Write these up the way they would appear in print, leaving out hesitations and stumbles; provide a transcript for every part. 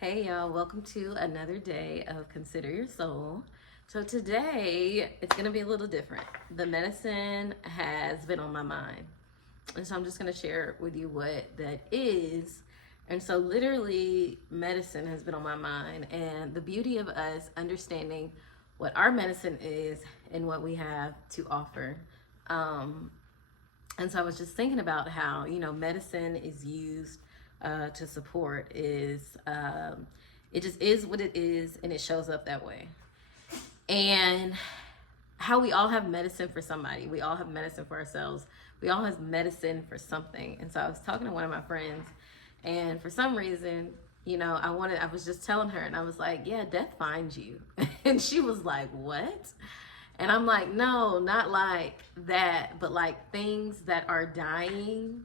Hey y'all, welcome to another day of Consider Your Soul. So today it's going to be a little different. The medicine has been on my mind. And so I'm just going to share with you what that is. And so literally medicine has been on my mind, and the beauty of us understanding what our medicine is and what we have to offer. Um, and so I was just thinking about how, medicine is used to support it just is what it is, and it shows up that way. And how we all have medicine for somebody. We all have medicine for ourselves. We all have medicine for something. And so I was talking to one of my friends, and for some reason, I was just telling her, and I was like, yeah, death finds you. And she was like, what? And I'm like, no, not like that, but like things that are dying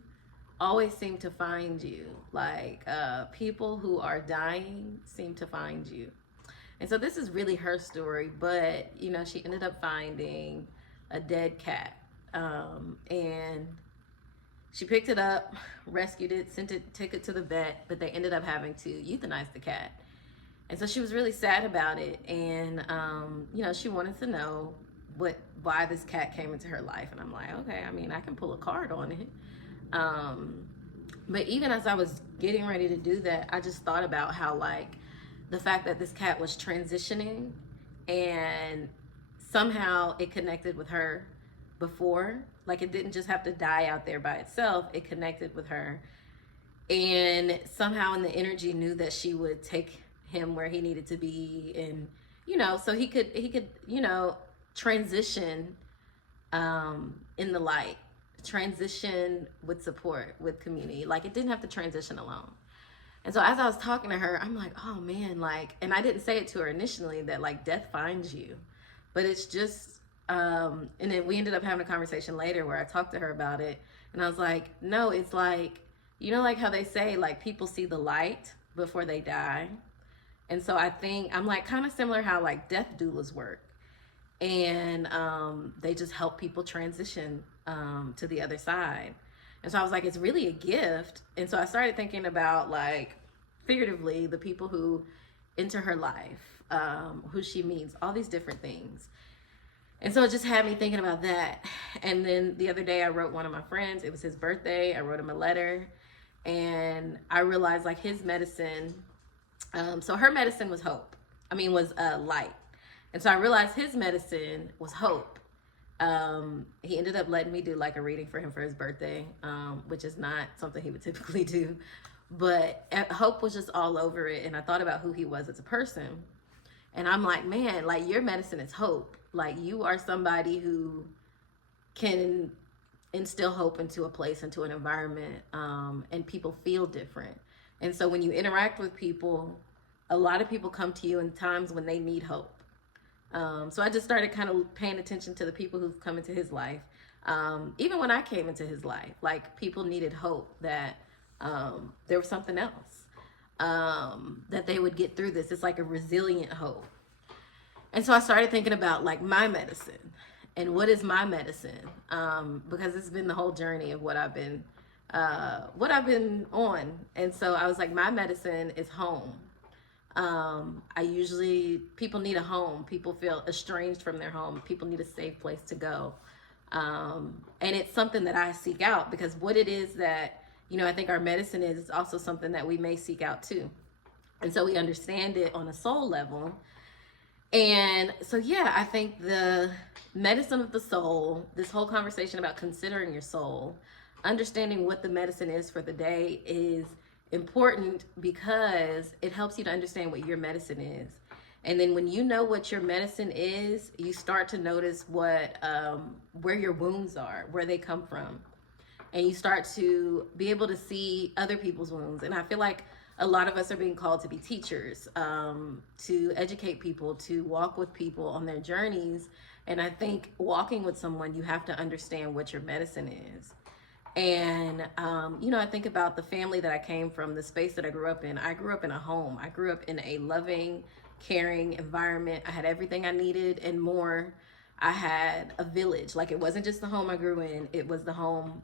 always seem to find you. Like people who are dying seem to find you. And so this is really her story, but she ended up finding a dead cat. And she picked it up, rescued it, took it to the vet, but they ended up having to euthanize the cat. And so she was really sad about it. And, she wanted to know why this cat came into her life. And I'm like, okay, I mean, I can pull a card on it. But even as I was getting ready to do that, I just thought about how, like, the fact that this cat was transitioning, and somehow it connected with her before. Like, it didn't just have to die out there by itself, it connected with her. And somehow in the energy knew that she would take him where he needed to be, and so he could transition in the light, transition with support, with community. Like, it didn't have to transition alone. And so as I was talking to her, I'm like, oh man, like, and I didn't say it to her initially that like death finds you, but it's just and then we ended up having a conversation later where I talked to her about it, and I was like, no, it's like, like how they say, like, people see the light before they die. And so I think I'm like kind of similar how like death doulas work, and they just help people transition to the other side. And so I was like, it's really a gift. And so I started thinking about, like, figuratively, the people who enter her life, who she meets, all these different things. And so it just had me thinking about that. And then the other day I wrote one of my friends, it was his birthday. I wrote him a letter, and I realized like his medicine, so her medicine was hope. Was light. And so I realized his medicine was hope. He ended up letting me do like a reading for him for his birthday, which is not something he would typically do. But hope was just all over it. And I thought about who he was as a person. And I'm like, man, like, your medicine is hope. Like, you are somebody who can instill hope into a place, into an environment, and people feel different. And so when you interact with people, a lot of people come to you in times when they need hope. So I just started kind of paying attention to the people who've come into his life. Even when I came into his life, like, people needed hope that there was something else, that they would get through this. It's like a resilient hope. And so I started thinking about like my medicine, and what is my medicine, because it's been the whole journey of what I've been on. And so I was like, my medicine is home. People need a home. People feel estranged from their home. People need a safe place to go. And it's something that I seek out, because what it is that, I think our medicine is also something that we may seek out too. And so we understand it on a soul level. And so, yeah, I think the medicine of the soul, this whole conversation about considering your soul, understanding what the medicine is for the day, is important because it helps you to understand what your medicine is. And then when you know what your medicine is, you start to notice where your wounds are, where they come from. And you start to be able to see other people's wounds. And I feel like a lot of us are being called to be teachers, to educate people, to walk with people on their journeys. And I think walking with someone, you have to understand what your medicine is. And, I think about the family that I came from, the space that I grew up in. I grew up in a home. I grew up in a loving, caring environment. I had everything I needed and more. I had a village. Like, it wasn't just the home I grew in. It was the home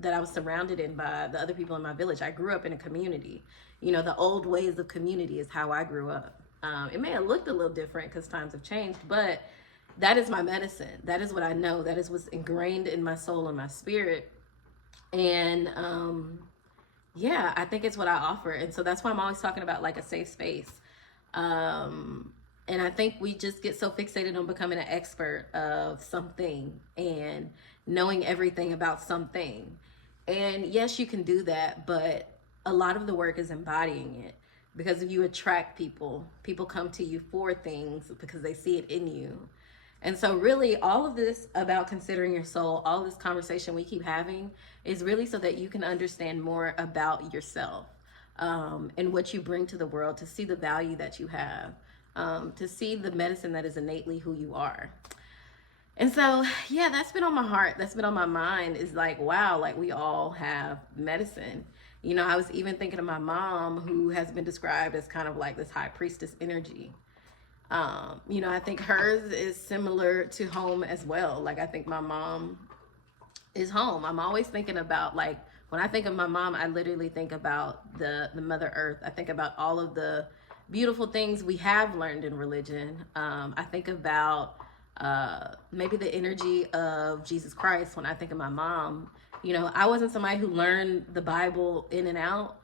that I was surrounded in by the other people in my village. I grew up in a community. You know, the old ways of community is how I grew up. It may have looked a little different because times have changed, but that is my medicine. That is what I know. That is what's ingrained in my soul and my spirit. And yeah, I think it's what I offer. And so that's why I'm always talking about like a safe space. And I think we just get so fixated on becoming an expert of something and knowing everything about something. And yes, you can do that, but a lot of the work is embodying it. Because if you attract people, people come to you for things because they see it in you. And so really all of this about considering your soul, all this conversation we keep having is really so that you can understand more about yourself, and what you bring to the world, to see the value that you have, to see the medicine that is innately who you are. And so, yeah, that's been on my heart. That's been on my mind, is like, wow, like we all have medicine. You know, I was even thinking of my mom, who has been described as kind of like this high priestess energy. You know, I think hers is similar to home as well. Like, I think my mom is home. I'm always thinking about, like, when I think of my mom, I literally think about the Mother Earth. I think about all of the beautiful things we have learned in religion. I think about maybe the energy of Jesus Christ when I think of my mom. You know, I wasn't somebody who learned the Bible in and out,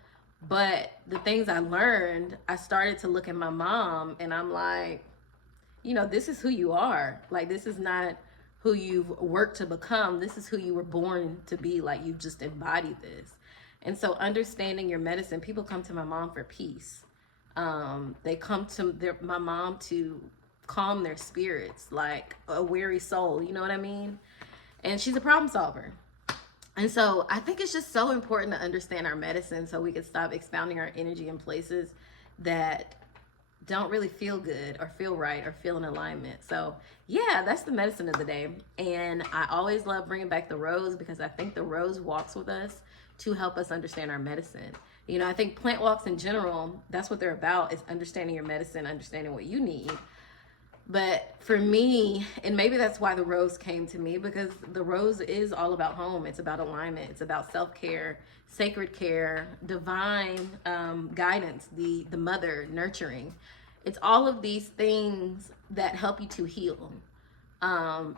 but the things I learned, I started to look at my mom and I'm like, you know, this is who you are. Like, this is not who you've worked to become. This is who you were born to be. Like, you just embodied this. And so understanding your medicine, people come to my mom for peace. They come to my mom to calm their spirits, like a weary soul. You know what I mean? And she's a problem solver. And so I think it's just so important to understand our medicine so we can stop expounding our energy in places that don't really feel good or feel right or feel in alignment. So yeah, that's the medicine of the day. And I always love bringing back the rose because I think the rose walks with us to help us understand our medicine. You know, I think plant walks in general, that's what they're about, is understanding your medicine, understanding what you need. But for me, and maybe that's why the rose came to me, because the rose is all about home. It's about alignment. It's about self-care, sacred care, divine guidance, the mother, nurturing. It's all of these things that help you to heal.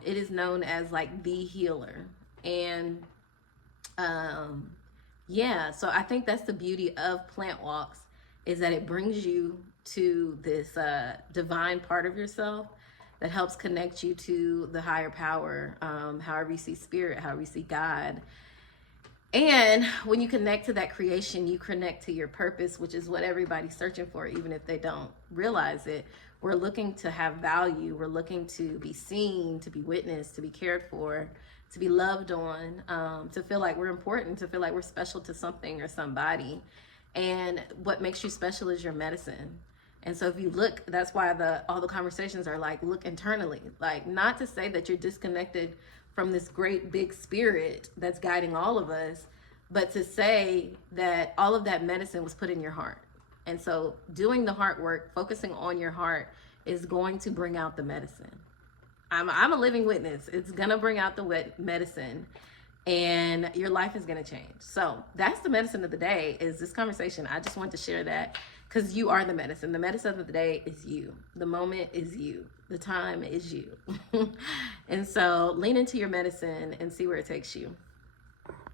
It is known as like the healer. And yeah, so I think that's the beauty of plant walks, is that it brings you to this divine part of yourself that helps connect you to the higher power, however you see spirit, however you see God. And when you connect to that creation, you connect to your purpose, which is what everybody's searching for, even if they don't realize it. We're looking to have value. We're looking to be seen, to be witnessed, to be cared for, to be loved on, to feel like we're important, to feel like we're special to something or somebody. And what makes you special is your medicine. And so if you look, that's why all the conversations are like, look internally. Like, not to say that you're disconnected from this great big spirit that's guiding all of us, but to say that all of that medicine was put in your heart. And so doing the heart work, focusing on your heart, is going to bring out the medicine. I'm a living witness. It's gonna bring out the medicine, and your life is gonna change. So that's the medicine of the day, is this conversation. I just wanted to share that because you are the medicine. The medicine of the day is you. The moment is you. The time is you. And so lean into your medicine and see where it takes you.